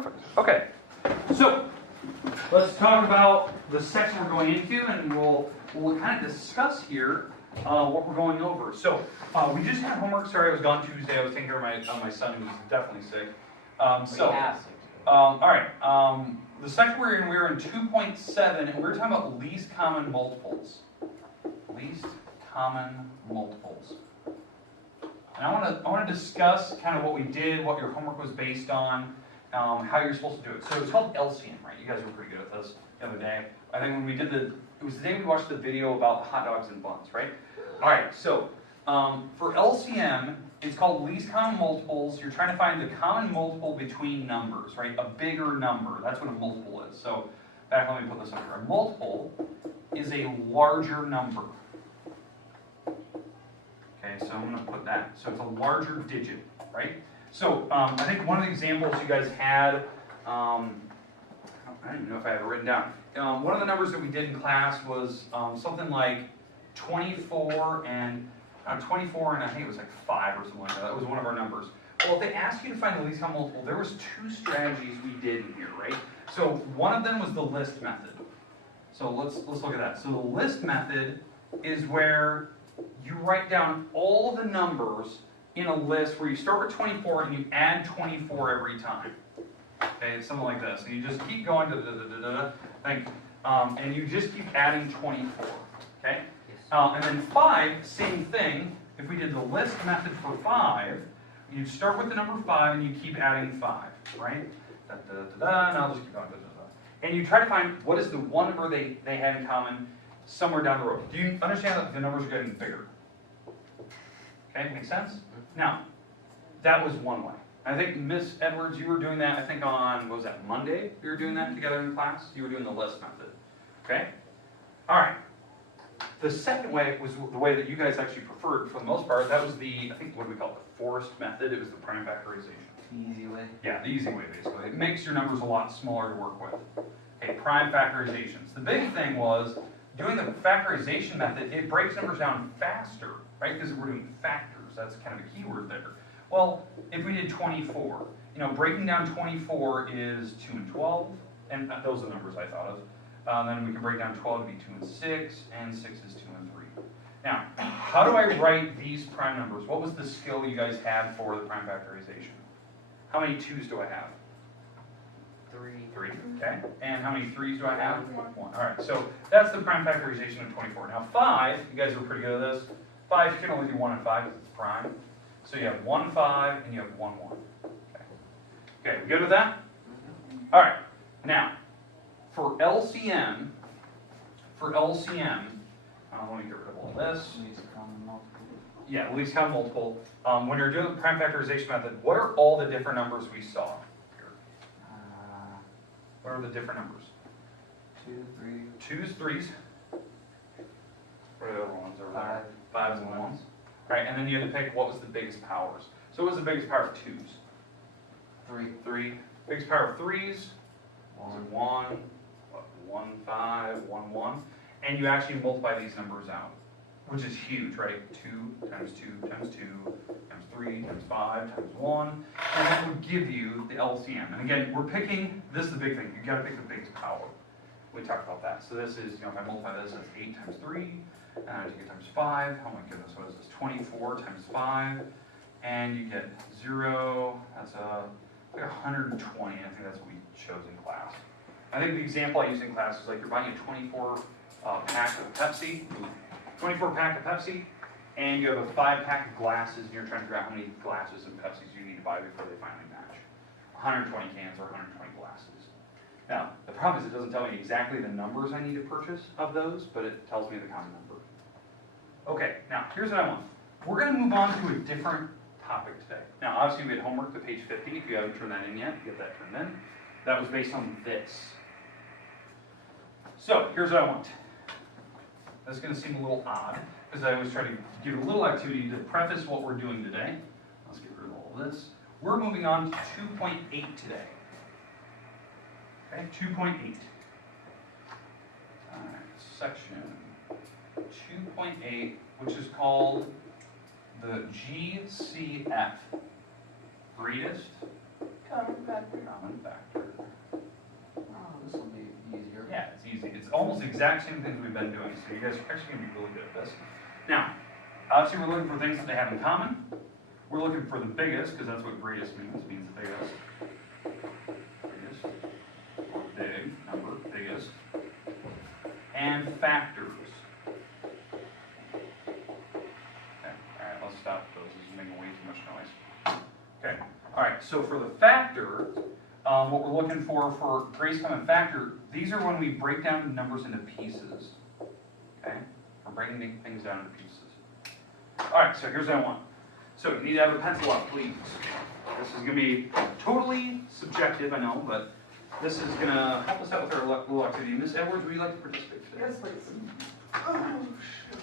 Perfect. Okay. So let's talk about the section we're going into, and we'll kind of discuss here what we're going over. So we just had homework. Sorry, I was gone Tuesday. I was taking care of my son, who was definitely sick. All right. The section we're in 2.7, and we're talking about least common multiples. Least common multiples. And I want to discuss kind of what we did, what your homework was based on, how you're supposed to do it. So it's called LCM, right? You guys were pretty good at this the other day. I think when we did it was the day we watched the video about hot dogs and buns, right? All right, so for LCM, it's called least common multiples. You're trying to find the common multiple between numbers, right? A bigger number. That's what a multiple is. So back, let me put this up here. A multiple is a larger number. Okay, so I'm going to put that. So it's a larger digit, right? So I think one of the examples you guys had, I don't even know if I have it written down. One of the numbers that we did in class was something like 24 and I think it was like 5 or something like that. That was one of our numbers. Well, if they asked you to find the least common multiple, there was 2 strategies we did in here, right? So one of them was the list method. So let's look at that. So the list method is where you write down all the numbers in a list where you start with 24 and you add 24 every time. Okay, it's something like this. And you just keep going, and you just keep adding 24. Okay? And then 5, same thing. If we did the list method for 5, you'd start with the number 5 and you keep adding 5, right? And I'll just keep going. And you try to find what is the one number they have in common somewhere down the road. Do you understand that the numbers are getting bigger? Okay, make sense? Now, that was one way. I think Miss Edwards, you were doing that, I think on, what was that, Monday? You were doing that together in class? You were doing the list method. Okay? All right. The second way was the way that you guys actually preferred for the most part. That was the, I think, what do we call it, the forced method. It was the prime factorization. The easy way? Yeah, the easy way, basically. It makes your numbers a lot smaller to work with. Okay, prime factorizations. The big thing was, doing the factorization method, it breaks numbers down faster, right? Because we're doing factors. That's kind of a keyword there. Well, if we did 24, breaking down 24 is 2 and 12, and those are the numbers I thought of. Then we can break down 12 to be 2 and 6, and 6 is 2 and 3. Now, how do I write these prime numbers? What was the skill you guys had for the prime factorization? How many 2's do I have? 3. 3, okay. And how many 3's do I have? 1. All right, so that's the prime factorization of 24. Now 5, you guys are pretty good at this. 5, you can only do 1 and 5 because it's prime. So you have 1, 5, and you have 1, 1. Okay, we good with that? All right, now, for LCM, let me get rid of all this. Least common multiple. Yeah, least common multiple. When you're doing the prime factorization method, what are all the different numbers we saw here? What are the different numbers? 2, 3. 2's, 3's. What are the other ones over there? 5. 5's and 1's. Right, and then you had to pick what was the biggest powers. So what was the biggest power of 2's? 3. Biggest power of 3's? 1. 1, 5, 1, 1. And you actually multiply these numbers out, which is huge, right? 2 times 2 times 2 times 3 times 5 times 1. And that would give you the LCM. And again, we're picking, this is the big thing. You've got to pick the biggest power. We talked about that. So this is, if I multiply this, that's 8 times 3. And you get times 5. Oh my goodness, what is this? 24 times 5. And you get 0. That's like 120. I think that's what we chose in class. I think the example I used in class is like you're buying a 24 pack of Pepsi. 24 pack of Pepsi. And you have a 5-pack of glasses. And you're trying to figure out how many glasses and Pepsis you need to buy before they finally match. 120 cans or 120 glasses. Now, the problem is it doesn't tell me exactly the numbers I need to purchase of those, but it tells me the common number. Okay, now here's what I want. We're going to move on to a different topic today. Now, obviously we had homework to page 50. If you haven't turned that in yet, get that turned in. That was based on this. So, here's what I want. That's going to seem a little odd, because I always try to give a little activity to preface what we're doing today. Let's get rid of all of this. We're moving on to 2.8 today. Okay, 2.8. All right, section 2.8, which is called the GCF, greatest Common factor. Common factor. Oh, this will be easier. Yeah, it's easy. It's almost the exact same things we've been doing, so you guys are actually going to be really good at this. Now, obviously we're looking for things that they have in common. We're looking for the biggest, because that's what greatest means the biggest. Biggest. Big, number, biggest. And factors. Okay, alright, let's stop those. This is making way too much noise. Okay, alright, so for the factor, what we're looking for greatest common factor, these are when we break down numbers into pieces. Okay? We're breaking things down into pieces. Alright, so here's what I want. So you need to have a pencil up, please. This is going to be totally subjective, I know, but this is going to help us out with our little activity. Miss Edwards, would you like to participate today? Yes, please.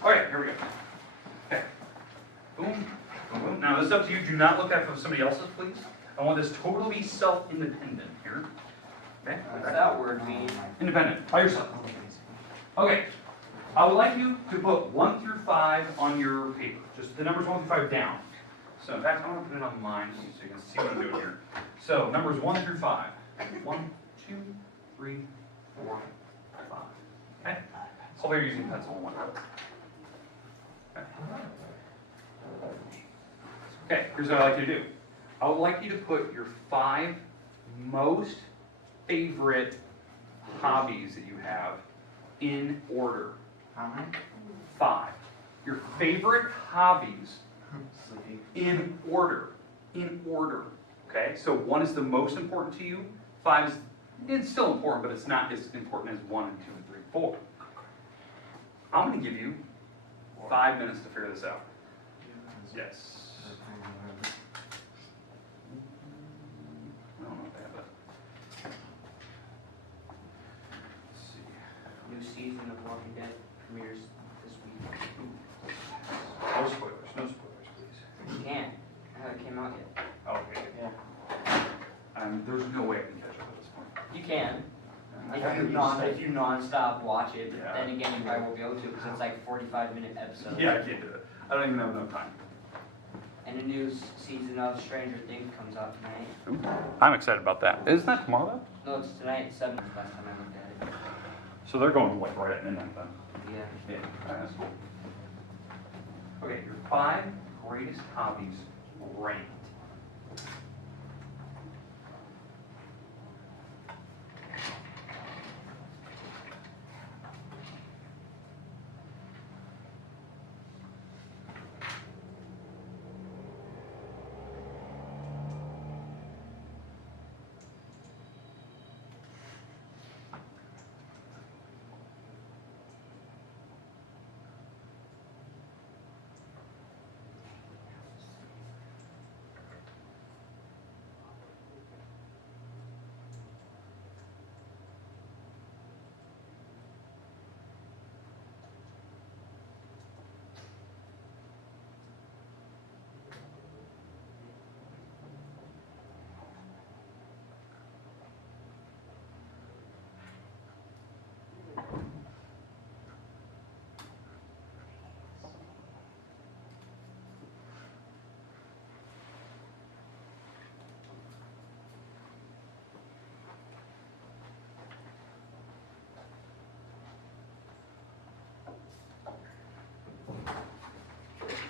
Alright, here we go. Okay. Boom, boom, boom. Now this is up to you. Do not look at somebody else's, please. I want this totally self-independent here. Okay? What's that word mean? Independent. By yourself. Okay. I would like you to put 1 through 5 on your paper. Just the numbers 1 through 5 down. So in fact, I'm going to put it on mine so you can see what I'm doing here. So numbers 1 through 5. 1, 2, 3, 4, 5. Okay? So they're using pencil and 1. Okay. Okay, here's what I'd like you to do. I would like you to put your 5 most favorite hobbies that you have in order. How many? 5. Your favorite hobbies Sleepy. in order. In order. Okay? So 1 is the most important to you. 5 is it's still important, but it's not as important as 1 and 2 and 3, 4. I'm going to give you 5 minutes to figure this out. Yes. I don't know if they have that. Let's see. New season of Walking Dead premieres this week. No spoilers, no spoilers, please. You can't. It hasn't came out yet. Okay. Yeah. There's no way I can catch up at this point. You can. I If you non-stop watch it, but Yeah. then again you probably won't be able to because it's like 45-minute episodes. Yeah, I can't do it. I don't even have enough time. And a new season of Stranger Things comes out tonight. I'm excited about that. Isn't that tomorrow No, it's tonight at 7 last time I looked at it. So they're going like right at midnight then. Yeah. Yeah, that's cool. Okay, your 5 greatest hobbies ranked.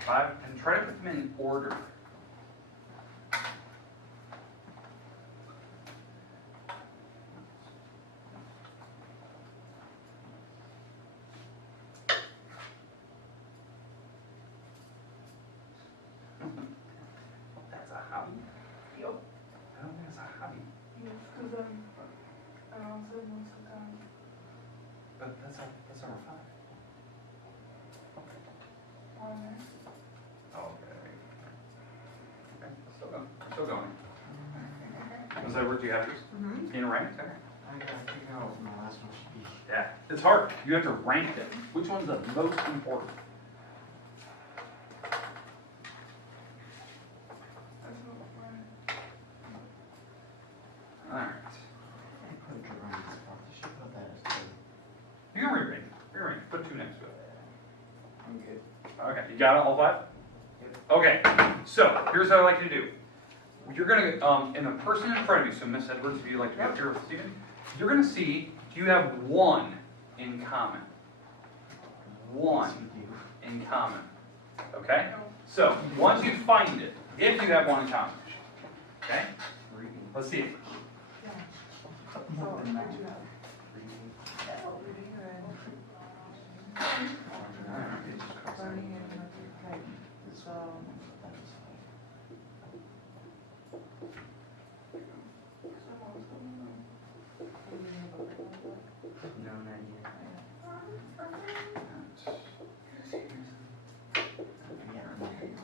Five, and try to put them in order. That's a hobby? Yep. I don't think it's a hobby, Yes, because I'm also most of the time. but that's our 5. Okay. Okay, still going. Was that where you have yours? Mm-hmm. In ranked? Okay. I gotta figure out what my last one should be. Yeah, it's hard. You have to rank them. Which one's the most important? That's not mine. Alright. I put a drawing spot. I should put that as 2. You can rerank. Rerank. Put 2 next to it. I'm good. Okay, you got it, all 5? Okay, so here's what I like you to do. you're gonna, and the person in front of you, so Miss Edwards, if you like to go here with Stephen, you're gonna see, do you have one in common? One in common, okay? So, once you find it, if you have one in common, okay? Let's see it. So, learning and like, so. No, not yet.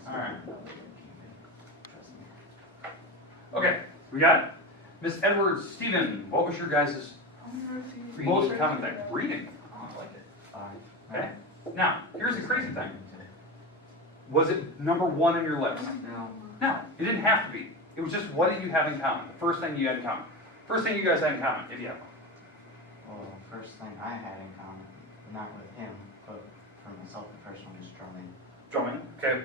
Alright. Okay, we got it. Miss Edwards, Stephen, what was your guys' most common thing? Reading. Oh, I like it. Okay. Now, here's the crazy thing. Was it number one in your list? No. No, it didn't have to be. It was just what did you have in common? The first thing you had in common. First thing you guys had in common, if you have one. Well, the first thing I had in common, not with him, but for myself, the first one was drumming. Drumming. Okay.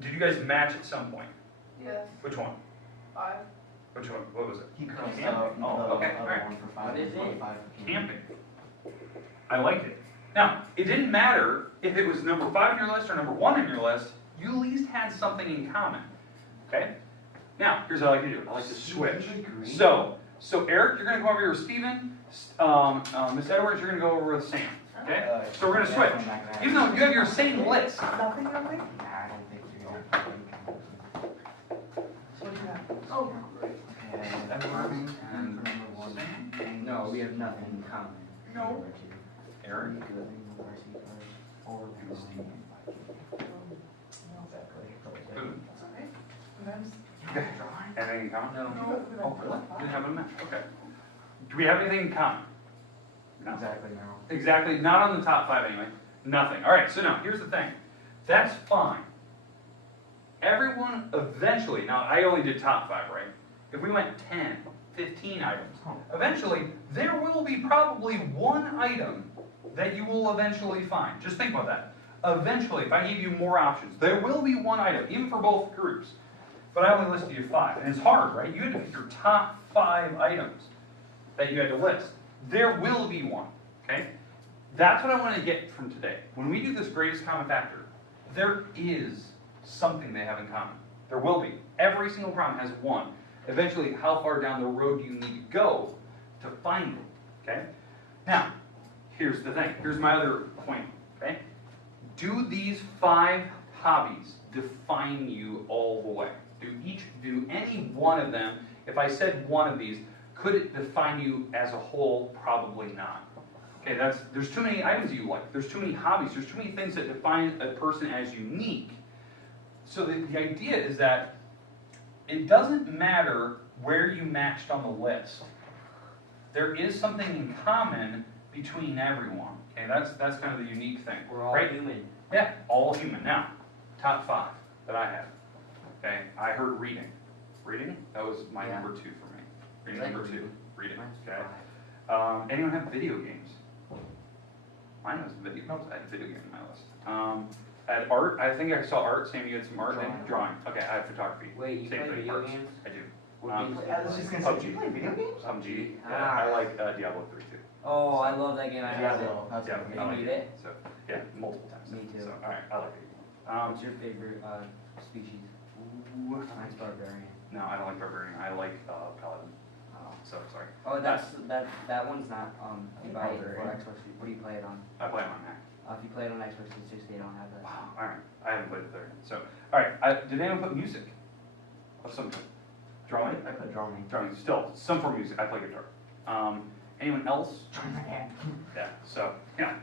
Did you guys match at some point? Yes. Which one? 5. Which one? What was it? He crossed Camping. out the Oh, okay. other Alright. one for 5. What is it? Camping. I liked it. Now, it didn't matter if it was number 5 on your list or number 1 on your list. You at least had something in common. Okay? Now, here's what I like to do. I like to switch. So Eric, you're going to go over here with Stephen. Miss Edwards, you're going to go over with Sam. Okay? So we're going to switch. Even though you have your same list. Nothing on me? Nah, I don't think you know. What do you have? Oh, great. Edward And number 1. Sam. No, we have nothing in common. No. Eric. Boom. That's okay. Sometimes. Okay. Anything in common? No. No. Oh, really? You didn't have a match. Okay. Do we have anything in common? No. Exactly, no. Exactly. Not on the top 5 anyway. Nothing. All right. So now, here's the thing. That's fine. Everyone eventually, now I only did top 5, right? If we went 10, 15 items, eventually there will be probably one item that you will eventually find. Just think about that. Eventually, if I give you more options, there will be one item, even for both groups. But I only listed you 5. And it's hard, right? You had to pick your top 5 items that you had to list. There will be one, okay? That's what I want to get from today. When we do this greatest common factor, there is something they have in common. There will be. Every single problem has one. Eventually, how far down the road do you need to go to find it, okay? Now, here's the thing. Here's my other point, okay? Do these 5 hobbies define you all the way? Do any one of them, if I said one of these, could it define you as a whole? Probably not. Okay, there's too many items you like. There's too many hobbies. There's too many things that define a person as unique. So the idea is that it doesn't matter where you matched on the list. There is something in common between everyone. Okay, that's kind of the unique thing. We're all right? human. Yeah, all human. Now, top 5 that I have. Okay, I heard reading. Reading? That was my Yeah. number 2 for me. Reading Like number 2. reading. Reading. Mine's Okay. 5. Anyone have video games? Mine was video games. I had video game on my list. I had art. I think I saw art. Sam, you had some art. Drawing. Drawing. Okay, I have photography. Wait, you Same play thing, video arts. games? I do. What Um, games do you I was play? just gonna say, do you play video games? PUBG. Yeah, Ah. I like Diablo 3 too. Oh, I love that game. I have it. That's Yeah, what You I like beat it? So, yeah, multiple times. Me too. So, all right, I like it. What's your favorite species? Mine's barbarian. No, I don't like barbarian. I like paladin. Oh. So sorry. Oh, that one's not. If you buy it for Barbarian. Xbox, what do you play it on? I play on Mac. If you play it on Xbox 360, they don't have that. Wow. All right. I haven't played it there. So, all right. Did anyone put music of some kind? Drawing. I put drumming. Drawing. Still some form of music. I play guitar. Anyone else? Yeah. So yeah.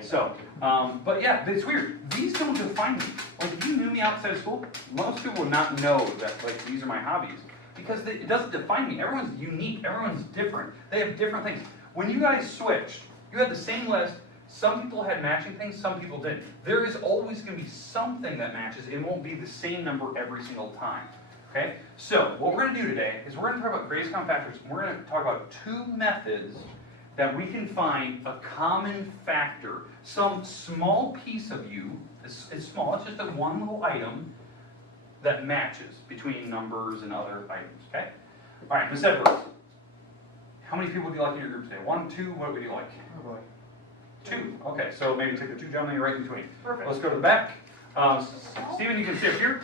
So, but yeah, it's weird. These don't define me. Like, if you knew me outside of school, most people would not know that, like, these are my hobbies. Because it doesn't define me. Everyone's unique. Everyone's different. They have different things. When you guys switched, you had the same list. Some people had matching things, some people didn't. There is always going to be something that matches. It won't be the same number every single time. Okay? So, what we're going to do today is we're going to talk about greatest common factors. We're going to talk about 2 methods that we can find a common factor, some small piece of you, it's small, it's just a one little item, that matches between numbers and other items, okay? All right, Miss Edwards. How many people would you like in your group today? 1, 2, what would you like? Oh boy. 2, okay, so maybe take the 2 gentlemen right in between. Perfect. Let's go to the back. Stephen, you can sit here.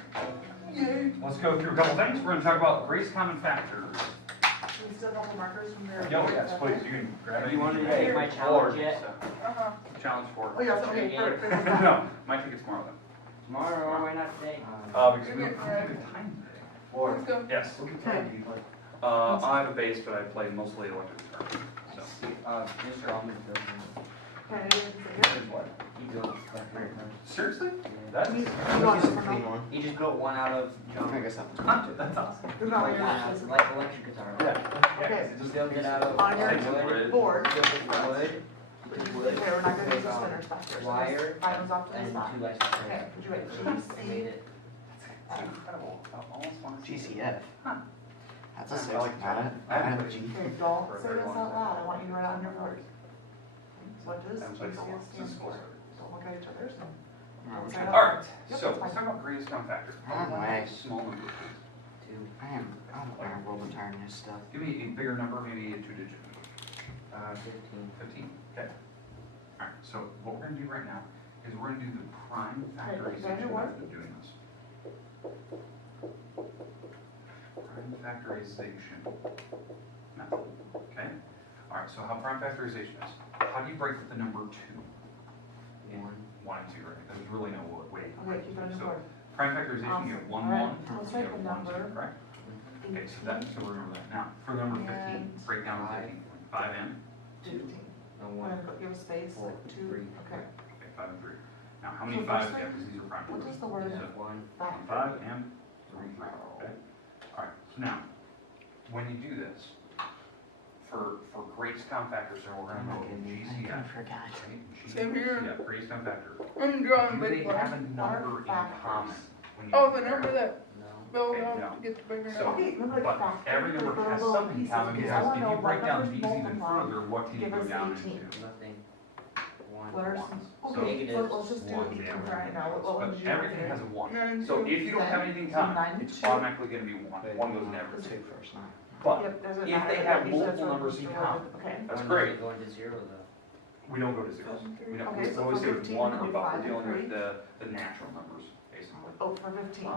Let's go through a couple things. We're gonna talk about greatest common factors. We still have the markers from there. Oh, yes, please, you can grab it. You wanted to take my challenge yet? Uh-huh. Challenge for Oh, yes, okay, perfect. No, might take it tomorrow then. Tomorrow, why not today? Because we don't have good time today. Let's go. Yes. I have a bass, but I play mostly electric guitar. So. Mr. Almond built Okay, you can sit here. What? He built that very much. Seriously? Yeah. That's, You I'm want using to the clean one. He just built one out of junk. I guess that was that's awesome. There's not like yours. Like electric guitar. Okay. He built it out of On your wood. board. Built it with wood. Okay, Took wood. we're not gonna use the spinner stuff here. So Wire just items off to the and side. 2 license Okay, plates. would you write I made GC? it. That's incredible. I almost want to see it. GCF. Huh. That's a I 6. like Got it. I I haven't have a played G. Okay, don't say this out loud. I want you to write it on your board. What does I'm sorry, GCF stand just for? sorry. Don't look at each other's. Alright, Say it out All right, loud. Yep, so that's let's fine. talk about greatest common factor. Alright. Small number, please. 2. I'm world tired of this stuff. Give me a bigger number, maybe a 2-digit number. 15. 15, okay. All right, so what we're gonna do right now is we're gonna do the prime factorization what? method of doing this. Prime factorization method, okay? All right, so how prime factorization is, how do you break up the number 2? 1. 1 and 2, right? There's really no way. Okay, keep it on your So board. prime factorization, you get 1, 1, Alright, let's you write get the 1, 2, number. correct? Okay, so that, so remember that. Now, for number 15, And break down 15, 5 and, 15. No Go 1. ahead, give a space, 4, like 2, 3. okay. okay, 5 and 3. Now, how many So 5s first do you have, thing, because these are prime What numbers? does the word So, 1. factor? 5 and 3, okay? All right, so now, when you do this, for greatest common factors, so we're gonna go GCF. forgot. right? Same here. GCF, greatest common factor. I'm Do drawing they big have ones. a number in Factors. common? when you Oh, the compare? number that No. built Okay, up no. to get the bigger So- number. Okay, remember the But factor. every number the has little something in pieces, common, because because I wanna if know you what break down numbers these even multiply. further, what can you Give go us down 18. into? Nothing. 1. What are some, Ones. okay, Negatives, let's just do One, 18 yeah, right now, what But would you do? everything has a 1. 9, So 2. if you don't have anything in So common, 9, it's 2. automatically gonna be 1. 1 goes in every. 2 first now. But Yep, doesn't if matter, they that have usually multiple that's what numbers in Mr. common, Wood- Okay, that's One great. doesn't go into 0 though. We don't go to zeros. We don't, Okay, we so always for say 15, 1 or we do above, we're 5 and dealing with 3. the natural numbers, basically. oh, for 15.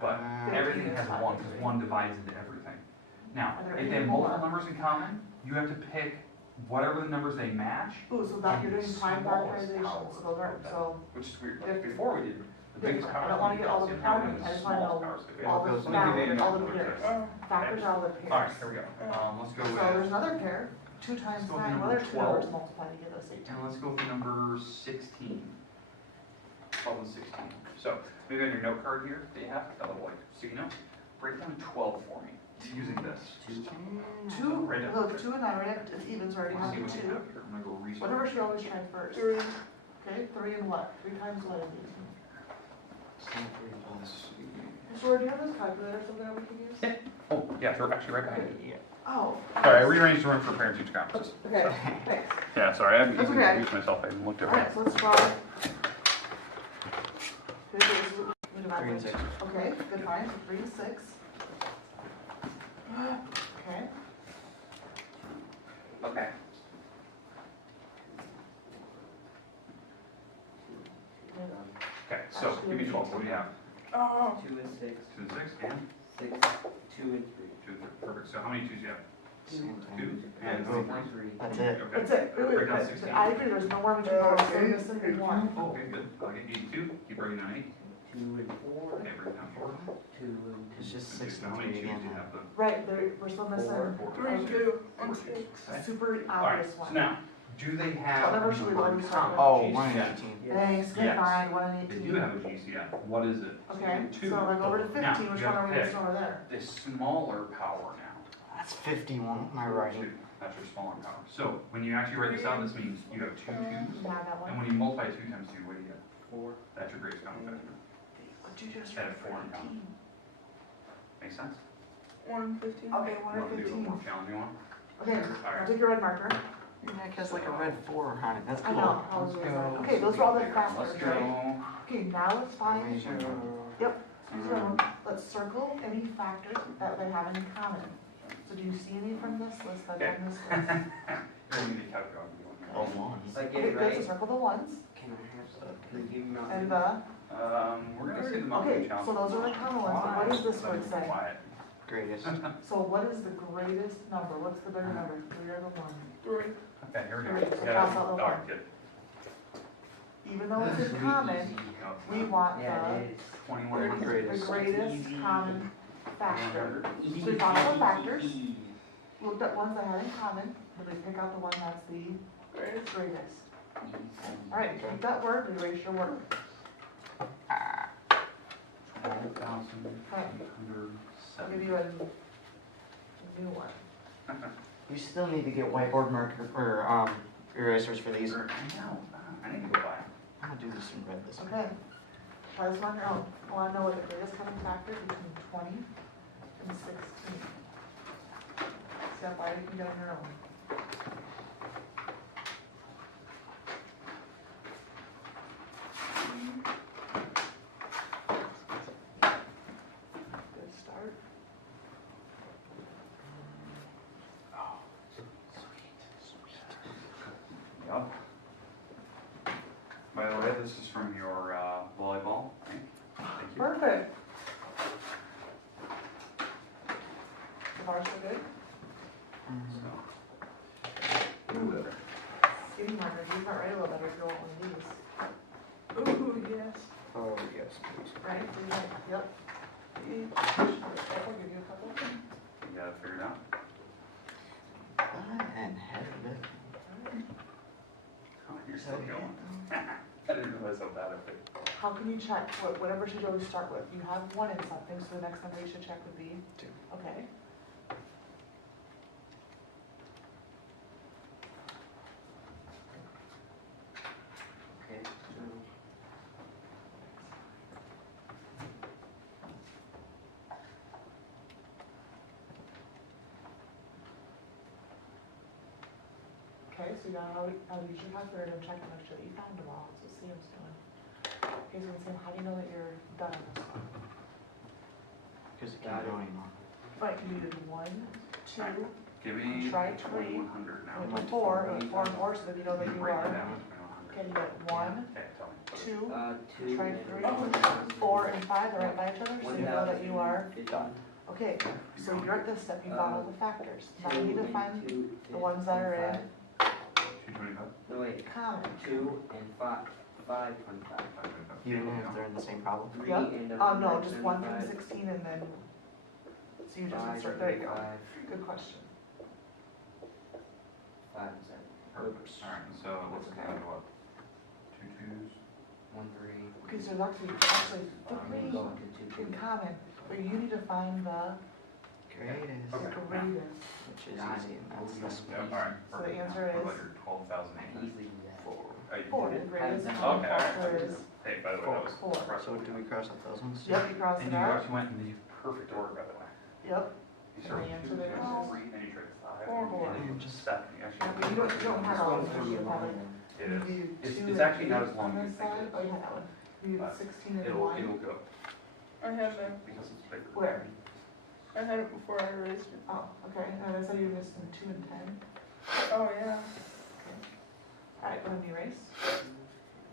But everything has a 1, because 1 divides into everything. Now, Are there if they any have multiple more? numbers in common, you have to pick whatever the numbers they match, Ooh, so that you're doing prime smallest factorization, power so those are, of that. so, which is weird. Different. Before we did, the biggest Different. I powers. don't wanna we get all did, the now we're patterns, doing I just wanna smallest know powers. Okay. all the goes- factors, all the Okay. pairs. Oh, Factors, all the Alright, pairs. here we go. Let's go So with, there's another pair, 2 times Let's go with 9, what number other 2 12. numbers multiply to give us 18? and let's go with number 16. 12 and 16. So, maybe on your note card here that you have, that little like sticky note, break down 12 for me, using this. 2. 2, Right down. look, 2 and 9, right, it's evens, already Let's have see the what you 2. have here. I'm gonna go research. Whatever she always tried first. 3. Okay, 3 and what? 3 times what is 18? Let's see. So do you have this calculator something that we can use? Yeah. Oh, yeah, they're actually right behind you. Oh. Sorry, I rearranged the room for parent-teacher conferences. Okay, thanks. Yeah, sorry, I haven't That's even okay. introduced myself, I haven't looked over. Alright, so let's draw. Okay, so this is what we divide 3 and by- 6. Okay, good, fine, so 3 and 6. Okay, Okay. Okay, so give me 12, what do you have? Oh, 2 and 6. 2 and 6, and 6. 2 and 3. 2 and 3, perfect, so how many 2s do you have? Same 2, thing. and Oh. 3. That's it. Okay. that's it. Break down 16. I agree, there's no more between all of this and 1. Oh, okay, good, I'll get 82, keep breaking down 8, 2 and 4. okay, break down 4. 2 and It's just Okay, 6 so how and many 3 2s do again. you have then? Right, we're still missing 4, 3, 2, and 6. Okay. super Alright, obvious so one. now, do they have Whatever a should we number in always common? start Oh, 1 and GCF. 18. Thanks, good, Yes. fine, 1 and They 18. do have a GCF, what is it? Okay, Two. so I go over to 15, Now, which you one have are we to just pick. over there? The smaller power now. That's 51. My writing. 2. That's your smaller power. So, when you actually write this out, this means you have 2 2s, Yeah, that and one. when you multiply 2 times 2, what do you get? 4. That's your greatest common factor. What'd you just At write a for 4 in 18? Make sense? 1 and 15. Okay, You 1 and want to do a 15. more challenging one? Okay, Alright. I'll take your red marker. Your neck has like a red 4 on it. That's I cool. know, I was Let's really go. Okay, those are all the Let's factors, go. right? Okay, now let's find, Let's yep, 0, circle any factors that they have in common. So do you see any from this list, that's Okay. on this list? You're gonna get calculated. Oh, one. Like Okay, it, good, so right? circle the ones, Can I have some? Can you give me my? and the, We're gonna see the Mountain okay, Challenge. so those are the common ones, but what does this word say? Quiet. Greatest. So what is the greatest number, what's the bigger number, 3 or the 1? Three. Okay, here we go. Three, so Yeah, cross out the alright, one. good. Even though it's in common, No, it's we not. want Yeah, it is. 2100. the Greatest. greatest common factor. 100. So we found all the factors, looked at ones that had in common, and we pick out the one that's the greatest. Alright, keep that word, and erase your word. 12,870. I'll give you a new one. We still need to get whiteboard marker, or, erasers for these. I know, I need to go buy them. I'm gonna do this in red this time. Okay, try this one on your own. I wanna know what the greatest common factor between 20 and 16. See how far you can get on your own. Good start. Yep. By the way, this is from your volleyball, right? Thank you. Perfect. The bars are good. So, Ooh, skinny markers, you might write a little better if you want one of these. Ooh, yes. Oh, yes, please. Right, so you got, yep. I'll give you a couple. you got it figured out? And head of it. Oh, you're still going. I didn't realize how bad I picked. How can you check, whatever should you always start with? You have one in something, so the next number you should check would be? 2. Okay. Okay, so. Okay, so you got how to use your calculator and check to make sure that you found them all, so Sam's doing. Okay, so Sam, how do you know that you're done on this one? Because it Got keeps it. going on. Right, you did 1, 2, Give me Try 2100 now. and 4, and 4 and 4, so that you know that you Break it are. down. Okay, you got 1, Okay, tell me. 2, Two. try and 3, then 4, and 5, they're right by each other, so you know that you are 1,050. okay. So you're at this step, you found all the factors. Now you need to Two find and two the ones that are in 225? No, wait, common. 2 and 5, 525. Even if they're in the same problem. 3 Yep. and No, just 1 through 75, 16 and then, so you just 5, insert, there you go. 5, Good question. 5, is that? Perfect. Alright, so let's Okay. go to what? 2 twos? 1, 3. Okay, so there's actually We 3 go to 2, in common, but you need to find the Greatest. Okay. greatest. Which is easy, and that's this Yep, one. alright. So the perfect. answer What is- about your 12,800? Easily do that. 4, the greatest Okay, common alright. factor is Hey, by the way, that was 4. So do we cross out those ones? Yep, you cross And it you out. actually went in the perfect order, by the way. Yep. You started And the with 2, answer there then is 3, then you tried 5, four. and then you just 7. You Yeah, actually. but you don't have all of them, you have like, It you is. do It's- 2 it's and actually not 8 as long on as this you think it side. is. Oh, yeah, that one. You But do 16 and It'll 1. go. I have that. Because it's bigger. Where? I had it before I erased it. Oh, okay, and I said you missed them 2 and 10. Oh, yeah. Alright, go ahead and erase.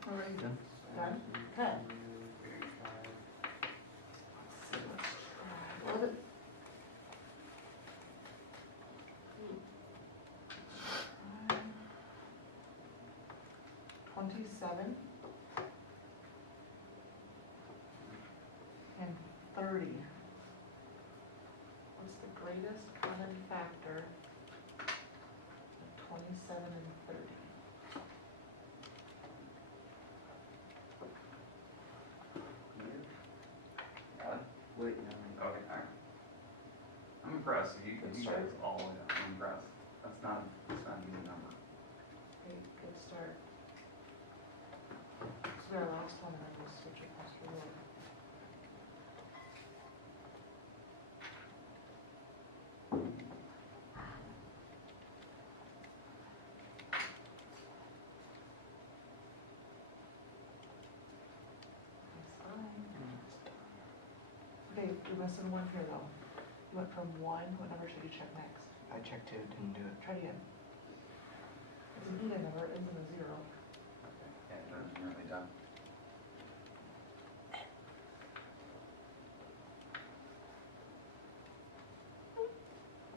Alright. Done? Okay. What is it? Um, 27 and 30. What's the greatest common factor of 27 and 30? Got it? Wait, no. Okay, alright. I'm impressed. You Good guys start. all, I'm impressed. That's not an easy number. Okay, good start. This will be our last one, and then we'll switch across the board. That's fine. Okay, You're missing one here though. You went from 1, what number should you check next? I checked it, didn't do it. Try it again. It's an even number, it isn't a 0. Yeah, that's nearly done.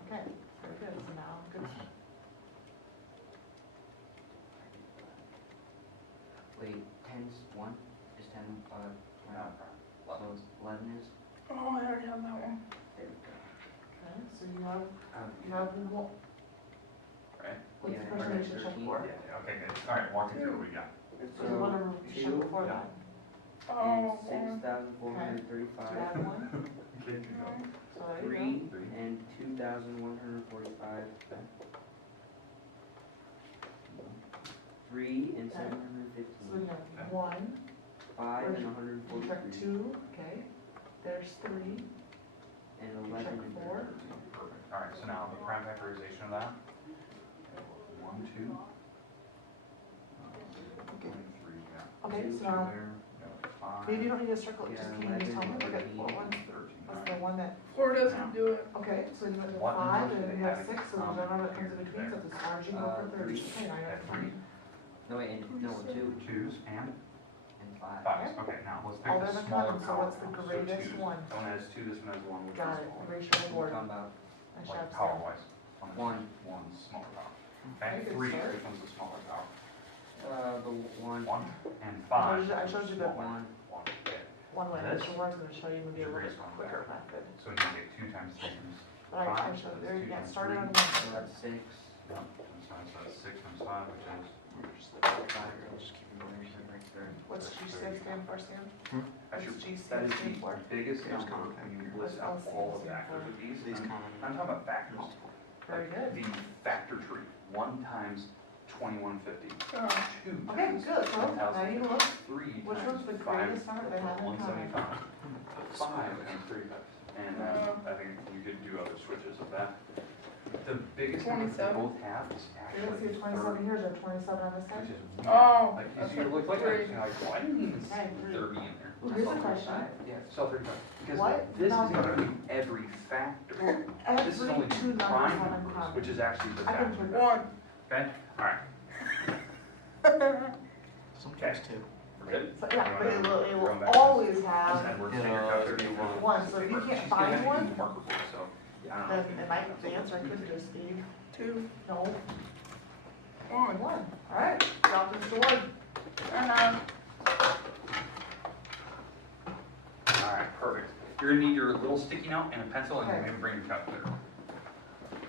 Okay, very good, so now, good. Wait, 10's 1? Is 10, No so 11 is? Oh, I already have that one. Okay, so you have one. Right? What's the Yeah, first one you should check 13. for? Yeah, okay, good. All right, walk me through what we got. So the one number you checked before yeah. that. Oh, Is one. 6,435. So add 1, Okay, good go. so there you 3 Three. and 2,145. 3 and Okay. 715. So we have 1, 5 and you 143. check 2, okay. There's 3, And you 11 check and 4. Perfect. All right, so now the prime factorization of that. 1, 2. 1, 3, yeah. Okay, Two so now, there, yeah, 5. maybe you don't need to circle it, Yeah, just can you just tell me, 11, look at what one, 13. what's the one that, 4 doesn't do it. okay, so you went to What 5, numbers and do then they you have have 6, so there's another that comes in between, so it's as far as you go for 30. 3. Okay, now you're At at 3. 3. No, wait, and, no, 2 2s and and 5. 5s. Okay, now let's pick All the they're in smaller common, so power what's the now. So greatest 2s. one? That one has 2, this one has 1, which Got is it, smaller. erase your What are board. you talking about? And Like shove power some. wise. 1. 1's smaller power. Okay, Okay, good 3, start. which one's the smaller power? The 1. 1 and I 5. showed you the smaller. 1. 1, okay. One way, This Mr. Warren's gonna show you maybe a little bit is one quicker method. So you can get 2 times 3 times But I 5. showed, So there you that's 2 get times started 3. on So one. that's 6. Yeah, that's fine. So that's 6 times 5, which is. What's G6 stand for, Sam? That's your, What's G6 that is stand for? the biggest Here's number common when you What's list out LCM all the stand factors for? of these. These I'm common. talking about factors. Very good. The factor tree, 1 times 2150. Oh. 2 Okay, times good, so now you look, 3 which times one's the 5, greatest number they have in common? 175. 5 times 35. And I think you could do other switches of that. The biggest number they 27. both have is Here, let's see, actually 27 here, is there 27 on this side? which is weird. Oh, Like, you that's see, you look like three. that, you're like, why didn't you even Okay, see 30 in there? Well, here's a question. Yeah, cell 35. Because What this is number? gonna be every factor. This is Every only 2 numbers prime have in numbers, common. which is actually the I can factor. put 1. Okay, alright, Sometimes 2. we're good? So, yeah, but it Going will back to always Just have Edward's It'll finger always cut be 34. one, so if you can't She's find gonna have to one, use marker for it, so, yeah, I don't then know. it might, the answer could just be 2. no, 1. 1. Alright, drop this to 1. Alright, perfect. You're gonna need your little sticky note and a pencil and Okay. maybe bring your calculator.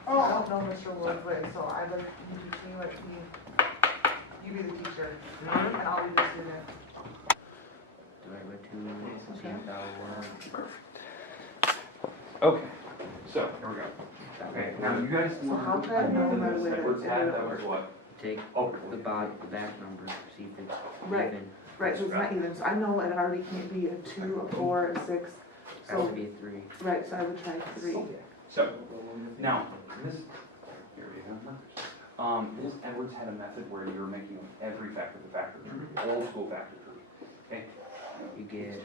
I don't know Mr. Wood's way, so I'd like you to teach me what you be the teacher, and I'll be the student. Divide by 2, see if that'll work. Okay, so, here we go. Okay, now you guys. So how could I know my way to Edward's had, that do was it? what? Take Oh. the back number, see if it's Right. even. Right, so it's not even, so I know it already can't be a 2, a 4, a 6, Has to so, be a 3. right, so I would try 3. So, now, this, here we go. This Edwards had a method where you're making every factor the factor tree, old school factor tree, okay? You get,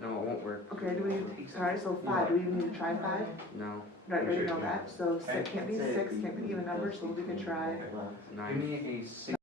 no, it won't work. Okay, do we, sorry, so 5, do we even need to try 5? No, Right, already know that, so Okay. 6 can't be 6, can't be even numbers, so we could try. 9. Give me a